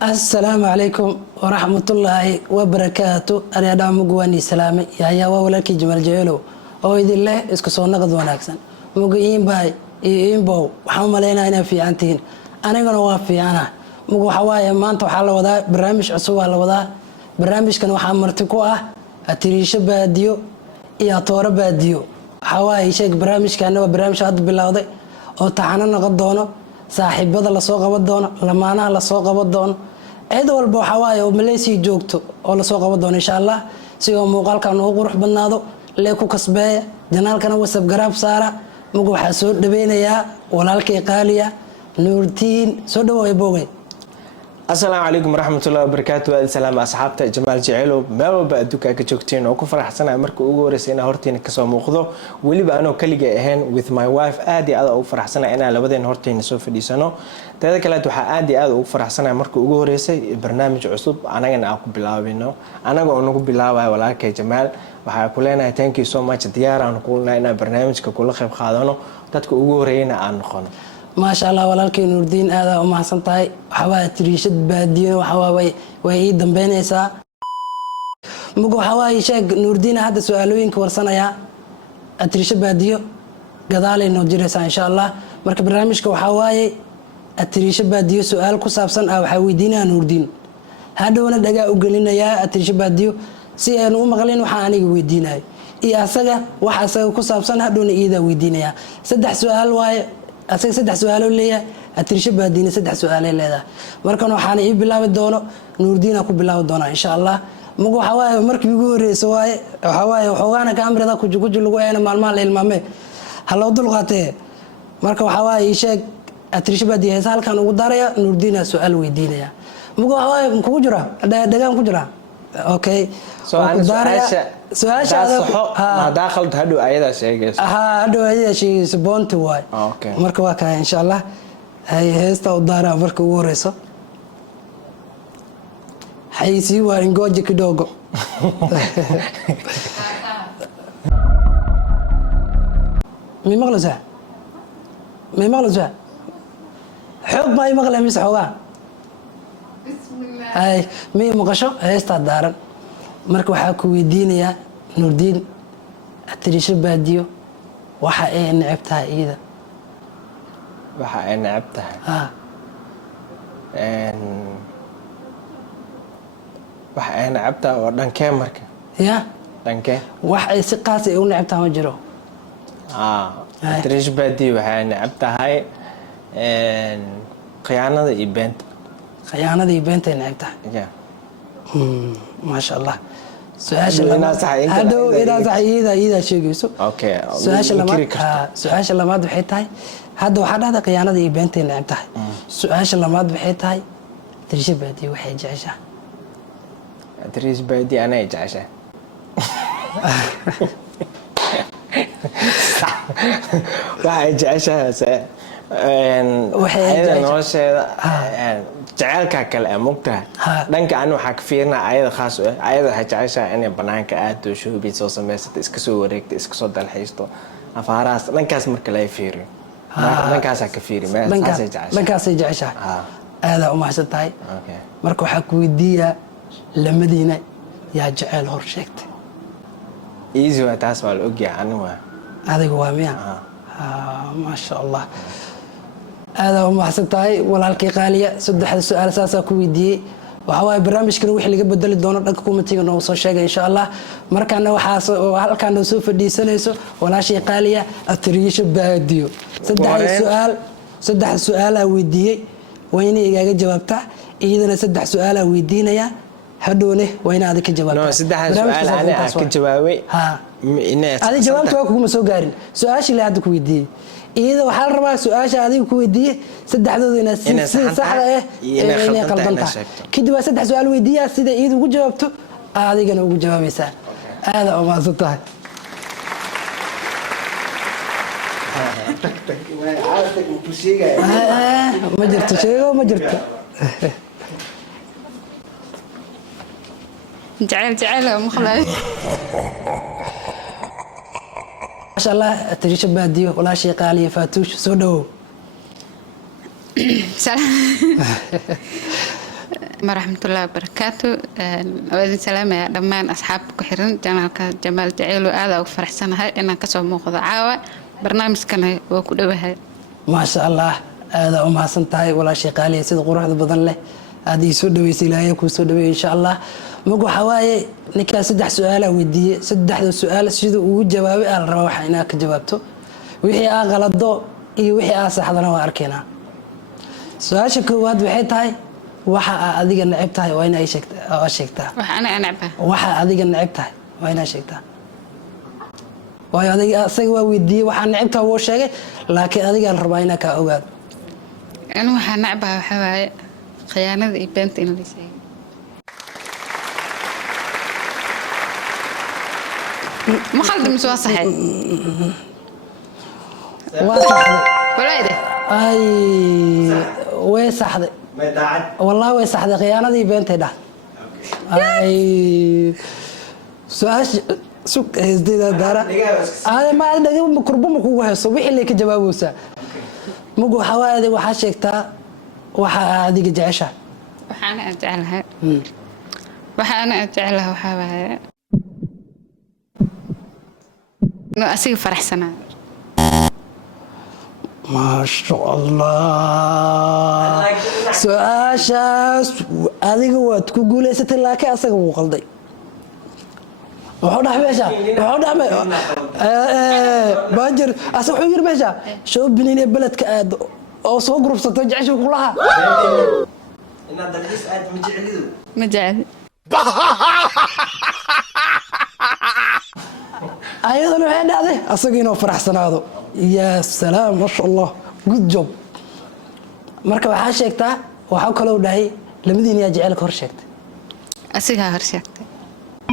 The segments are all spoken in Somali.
السلام عليكم ورحمة الله وبركاته أنا أدعم مقواني سلامي يا ولكن جمال جيلو أو إذا الله إسكسون نقد وناكسن مقيم باي إيم بو وحوم علينا هنا في عنتين أنا قنا وافي أنا مقو حوايا ما أنتو حال وضع برامج عصوة على وضع برامج كانوا حمرتكوه أتريش باديو يا طور باديو حوايا شيء برامج كانوا برامج هاد بالله أو تحنا نقد دونه صاحب بدل السوق بدونه لما أنا السوق بدونه عيد والبو حوايا ومليسي جوجتو oo la soo qabo doono insha Allah si oo muuqaalkan uu qurux badnaado lee ku kasbeeya janaalkana WhatsApp garaab saara mugu waxa soo dhaweynaya walaalkay qaaliya nuurtiin soo dhaweey boogay السلام عليكم ورحمة الله وبركاته. السلام أصحابته جمال جعلو ما بقدوك كجوكتين أو كفرح سنة مركو أوجورسين هورتين كسو مخضو واللي بأنه كلجة هن with my wife آدي هذا أو فرح سنة أنا لبدين هورتين سوف دي سنة تذا كلا توح آدي هذا أو فرح سنة مركو أوجورسي برنامج عصب أنا جن أكو بلاوينه أنا جون أكو بلاوي ولا كجمال وحكولنا thank you so much ديار أنا كلنا إن برنامج ككل خير خادانه تذكر أوجورينا عن خانه ما شاء الله ولكن نوردين هذا وما حسنتاي حوا تريشد باديو وحوا وي دنبينيسا مغو حوا شيء نوردين هذا سؤالوين كورسنايا تريشد باديو غدالي نو جيرسا ان شاء الله marka barnaamijka waxa waaye atiriisha baadiyo su'aal ku saabsan waxa weydiinaa nuurdin hadhowna dhaga u gelinaya atiriisha baadiyo si aan u maqlin waxa aniga weydiinay iyo asaga waxa ku saabsan hadhowna iyada weydiinaya saddex su'aal waaye أسيق سدح سؤال ليه أتريشة بدينا سدح سؤال ليه مركنا وحنا إيه بلاو الدونه نوردين أكو بلاو الدونه إن شاء الله مجو حواي مركب يقول سواي حواي وحوانا كاميرا ذا كوجو لقوا أنا مال المامة هلا ودل غاته مركب حواي شيء أتريشة بديه سال كانوا قدريا نوردين سؤال ويدينا مجو حواي كوجرا دجاج كوجرا أوكي سؤال هذا ما داخل هدو أيضا شيء هدو أيضا شيء سبونت واي مركب واقع إن شاء الله هي هستا ودارا مركب ورثة حيسي وإنجوجي كدوغو مي مغلزة حب ما يمغلى مسحوها بسم الله هاي مي مقشو هستا دارا marka waxa ku weydiinaya nuurdin atiriisha baadiyo waxa ay nacabtahay iyada waxa ay nacabtahay waxa ay nacabtahay oo dhankee marka ya dhankee wax ay si qaas ah u nacabtahay ma jiro atiriisha baadiyo waxa ay nacabtahay khiyaanada iyo beenta ay nacabtahay ما شاء الله هذا إذا صحيح شيء أوكي سؤال لما بحيتها هذا واحد هذا قيانة ذي بنتين نعمتها سؤال لما بحيتها تريش بدي وحي جعشة تريش بدي أنا جعشة وحي جعشة وحي جعشة جعلك كلا مقطع دنك أنا حكفيرنا عيد خاص عيد حجعشة أنا بنانك أدو شو بيتصل سمست إسكسو ريكت إسكسو دالحيستو أفراس دنكاس مركلاي فيري دنكاس حكفيري ما دنكاس جعشة هذا ما حسيتها مركو حكوا ديا لمدينة يا جعل هرشكت إيزي وتاسمع الأوجي عنه هذا هو ميا ما شاء الله هذا هو محسنتاي walaalkay qaaliya saddex su'aal saasa ku weydiiyay waxa way barnaamijkan wixii laga bedeli doono dhanka commentiga noo soo sheegay insha Allah markaana waxa halkaan soo fadhiisanayso walaashay qaaliya atiriisha baadiyo saddex su'aal weydiiyay wayna igaga jawaabtaa iyadana saddex su'aal weydiinaya hadhoone wayna aad ka jawaabtaa no saddex su'aal ana ka jawaabay aad jawaabtu waa kuma soo gaarin su'aashii la hadda ku weydiiyay إذا وحال ربع سؤال شادي كويدية سدحدو إن صحة إيه قلبنتها كده بس سدح سؤال ويدية سيدا إذا وجاوبته هذه كانوا وجواب يسأل هذا ما صدقه ما جرت شيء وما جرت جعل مخلص ما شاء الله تريش باديو ولا شيء قالي فاتوش سودو سلام waraxmatullaahi wabarakaatu. Waa salaamaya dhammaan asxaabta ku xiran janaalka Jamaal Jaceyl oo aad ugu faraxsanahay inaan ka soo muuqdo caawa barnaamijkana waa ku dhawahay. maasha allah aad u mahadsan tahay walaashay qaaliya sida quruxda badan leh aad ii soo dhaweysay ilaahay ku soo dhaweeyay insha allah. magu waxa waaye ninka saddex su'aal aan weydiiyay saddexda su'aal sida uu jawaabay aan rabo waxa inaad ka jawaabto wixii aan qalado iyo wixii aan saxdana waa arkaynaa. su'aasha koowaad waxay tahay waxa adiga neceb tahay waa inaad sheegtaa. Waxa ana necbahay. waxa adiga neceb tahay waa inaad sheegtaa. waayo adiga asaga waa weydiiyay waxa neceb tahay wuu sheegay laakiin adiga la rabaa inaad ka ogaado. Anu waxa necbahay waxa waaye khiyaanada iyo beenta in la sheego. ما خلد مسوا صحيح وصحدي ولايده اي وين صحدي والله وين صحدي خيانتي بنتي ده اي سؤال سوق هزيده دارا انا ما ادري مكربم كوغو هيسو وخي اللي كجوابوسا مغو حواادي waxa sheegtaa waxa adiga jecesha waxaana jecelahay waxaana jecelahay waxa waaye no asig faraxsana ما شاء الله سؤاشاس adiga waad ku guuleysatay laakiin asaga wuu qalday wuxuu dhaxmeesha baanjir asaga wuxuu yiri meesha soo binine baladka aad oo soo gurubsatay jeceshu kulaha inaad dalxiis aad ma jecelido ma jecel ayadana waxay dhacday asaga inuu faraxsanaado ya salaam ma sha Allah good job marka waxa sheegtaa waxa kale uu dhahay lamadiin yaa jecelka hor sheegtay asiga hor sheegtay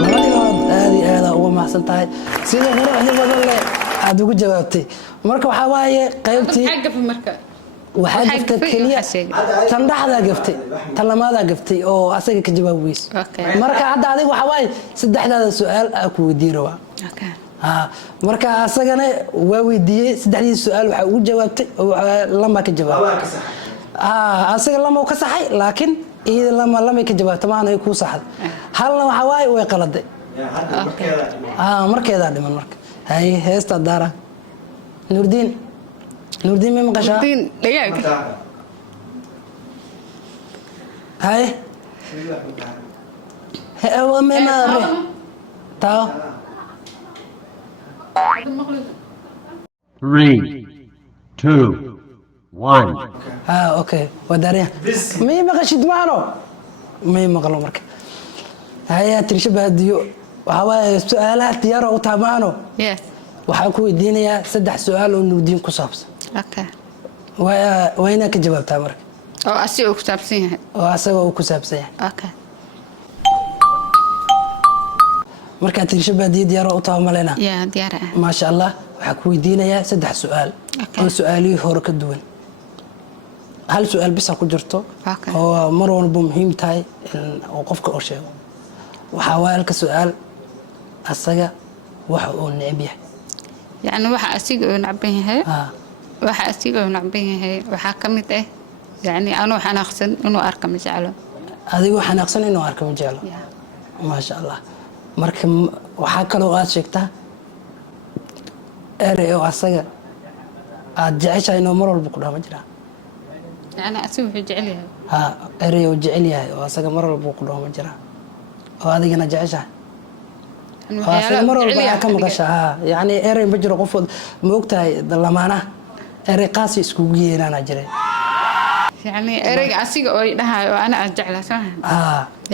labadii aad ugu mahadsan tahay sida quruxda badan leh aad ugu jawaabtay marka waxa waaye qaybtii xagga marka waxa jirta kaliya tan dhaxda gaftay tan lamaada gaftay oo asaga ka jawaab weys marka hadda adiga waxa waaye saddexdaada su'aal aan ku weydiiro okay marka asagana waa weydiiyay saddexdii su'aal waxa uu jawaabtay lama ka jawaabay asaga lama ka saxay laakiin iyada lama ka jawaabtay maana ay ku saxday halna waxa waaye way qaladay markeeda dhiman marka hay heesta daara Nurdin ma maqashaa Nurdin dhayaag hay ma tao 3, 2, 1. اوكي وداريا مي مقشد معنا مي مقلو مركه هيا ترشبه هديو waxa su'aalaha diyaar u taabano yes waxa ku weydiinayaa saddex su'aal oo Nurdin ku saabsan okay waa ina ka jawaabtaa marka oo asiga ku saabsan yahay oo asaga uu ku saabsan yahay okay marka tirshaba diyaar u taamalena ya diyaar ah ma sha Allah waxa ku weydiinayaa saddex su'aal oo su'aalihii hore ka duwan hal su'aal bis ku jirto oo mar walba muhiim tahay oo qofka oo sheego waxa waalka su'aal asaga waxa uu neceb yahay yani waxa asiga uu necban yahay waxa asiga uu necban yahay waxa kamid ah yani anoo xanaaqsan inuu arko ma jeclo adigu xanaaqsan inuu arko ma jeclo ma sha Allah marka waxa kale oo aad sheegtaa oo asaga aad jeceshahay inuu mar walba ku dhaama jira yani asiga wuxuu jecel oo yahay jecel yahay oo asaga mar walba ku dhaama jira oo adigana jeceshahay waxyaalaha mar walba ka maqashaa yani erey ma jiro qof ma ogtahay lamaana erey qaas isku geeyana jiray yani ereyga asiga oo dhahayo ana aan jeclahay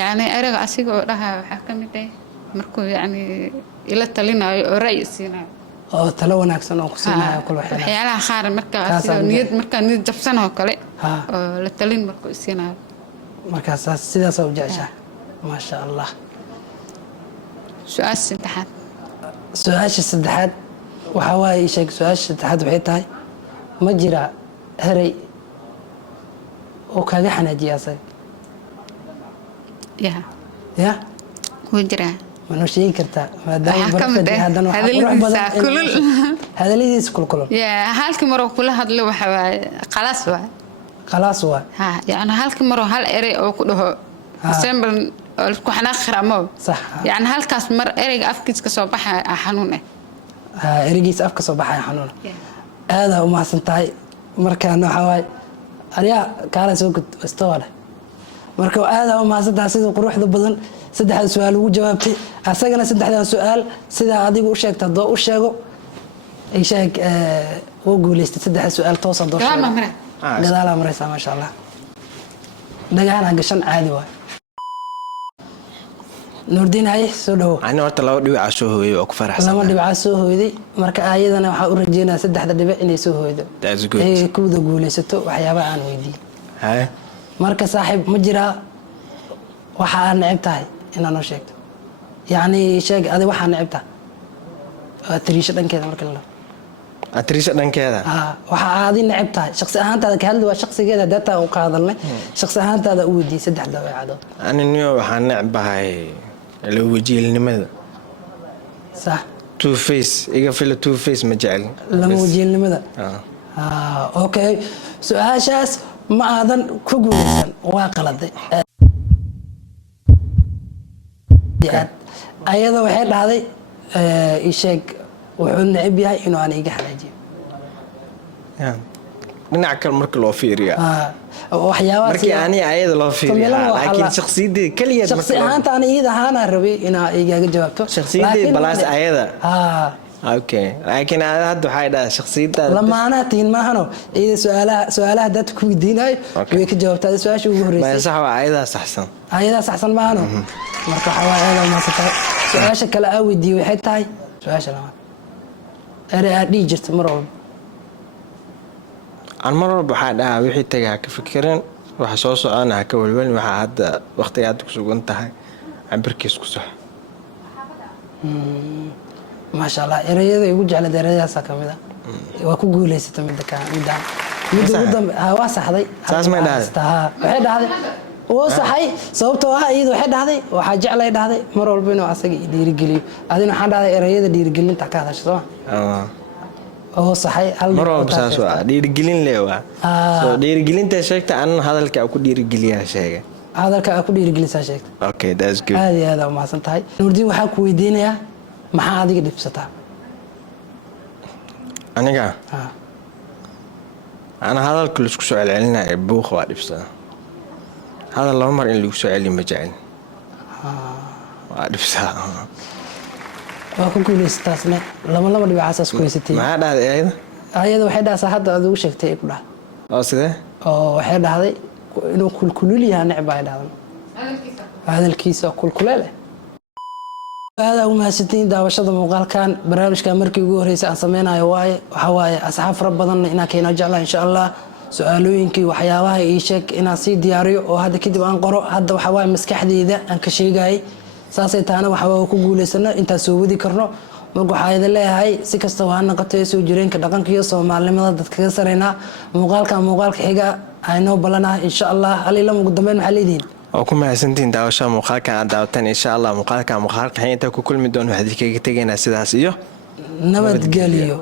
yani ereyga asiga oo dhahayo waxa kamid ah markuu yani ila talinayo oo raay siinayo oo talo wanaagsan oo ku siinayo kul waxyaalaha qaar marka niyad jabsan oo kale oo la talin markuu siinayo markaas sidaas oo jeceshahay ما شاء الله سؤال السدحات waxa waaye sheeg su'aasha saddexaad waxay tahay ma jira heray oo kaaga xanaajiya asaga ya wuu jiraa ma noo sheegi kartaa maadaama barfadii haddana waxa qurux badan hadaladiis kulkulun ya halkii maroo kula hadlo waxa waaye khalaas waa khalaas waa yani halkii maroo hal erey oo ku dhaho December ku xanaaq khiramo صح يعني halkaas mar ereyga afkiis ka soo baxay xanuun ereygiis afka soo baxay xanuun aad u mahadsan tahay markaan waxa waay ariya kaala soo gud istaawada marka aad u mahadsan tahay sida quruxda badan saddexda su'aal ugu jawaabtay asagana saddexda su'aal sida adigu u sheegtay doo u sheego ay sheeg oo guuleystay saddexda su'aal toos ah doo gadaal maraysa ma sha Allah dagaana gashan caadi waay Nurdin hay soo dhaw ani horta laba dhibic soo hooyay oo ku faraxsan laba dhibic soo hooyay marka ayadana waxa u rajeynaa saddexda dhibic inay soo hooydo ee kuwada guuleysato waxyaabo aan weydiin hay marka saaxiib ma jira waxa aan neceb tahay inaan noo sheegto yani sheeg adi waxa neceb tahay atiriisha dhankeeda marka la atiriisha dhankeeda waxa aad neceb tahay shakhsi ahaantaada ka hadli waa shakhsigeeda data u qaadalnay shakhsi ahaantaada u weydiin saddexda dabeecado ani niyo waxaan necbahay loo wajiilnimada صح two face iga filo two face ma jecel lama wajiilnimada okay su'aashaas ma aadan ku guuleysan waa qaladay ayada waxay dhahday ii sheeg wuxuu neceb yahay inuu aan iga xalaajiyo dhinaca kale marka loo fiiriyo waxyaabaha markii ani ayada loo fiiriyo laakiin shakhsiyadii kaliya shakhsi ahaanta aan iyada ahaan rabay inaa igaga jawaabto shakhsiyadii balaas ayada okay laakiin hadda waxay dhahay shakhsiyada lamaanaha tiin maahano iyada su'aalaha dad ku weydiinayo way ka jawaabtaa su'aasha ugu horeysay ma sax waa ayada saxsan maahano marka waxa waa ayada ma sax su'aasha kale aan weydiiyay waxay tahay su'aasha labaad aad dhigi jirta mar walba aan mar walba waxaa dhahaa wixii tagaa ka fikirin waxa soo socona ka walwalin waxa hadda waqtiga aad ku sugan tahay cabirkiis ku sax ma sha Allah erayada ugu jecel erayadaas kamida waa ku guuleysatay mid ugu dambe waa saxday saas ma dhahday waxay dhahday oo saxay sababtoo ah iyadu waxay dhahday waxa jeclay dhahday mar walba inuu asaga dhiirigeliyo adina waxaan dhahday erayada dhiirigelinta ka hadasho soo oo saxay hal mar walba saas waa dhiirigelin leewa soo dhiirigelinta sheegta aan hadalka ku dhiirigeliyaa sheegay hadalka ku dhiirigelisaa sheegta okay that's good aad u mahadsan tahay Nurdin waxa ku weydiinayaa maxaa adiga dhibsataa aniga ana hadalka la isku soo celcelinaa buuq waa dhibsadaa hadal laba mar in lagu soo celiyo ma jecel waa dhibsadaa waa ku guuleystaasna laba dhibacaas ku haysatay ma dhahday ayada waxay dhahaysaa hadda aad ugu sheegtay ku dhahay oo sidee oo waxay dhahday inuu kulkulul yahay necb ay dhahday hadalkiisa kulkuleel aad ugu mahadsantiin daawashada muuqaalkan barnaamijka markii ugu horeysay aan sameynayo waxa waaye asxaab fara badan inaan keeno jeclaa insha Allah su'aalooyinkii waxyaabaha ii sheeg inaan sii diyaariyo oo hadda kadib aan qoro hadda waxa waaye maskaxdeyda aan ka sheegay saasay taana waxa waa ku guuleysana inta soo wadi karno marka waxa ay leeyahay si kasta waa naqatay soo jireenka dhaqanka iyo Soomaalinimada dadka ka sareena muuqaalka xiga ayno balana insha Allah halila ugu dambeyn waxa leeyihiin oo ku mahadsantiin daawashada muuqaalkan aad daawatan insha Allah muuqaalka inta ku kulmi doono waxaan idinkaga tagaynaa sidaas iyo nabadgelyo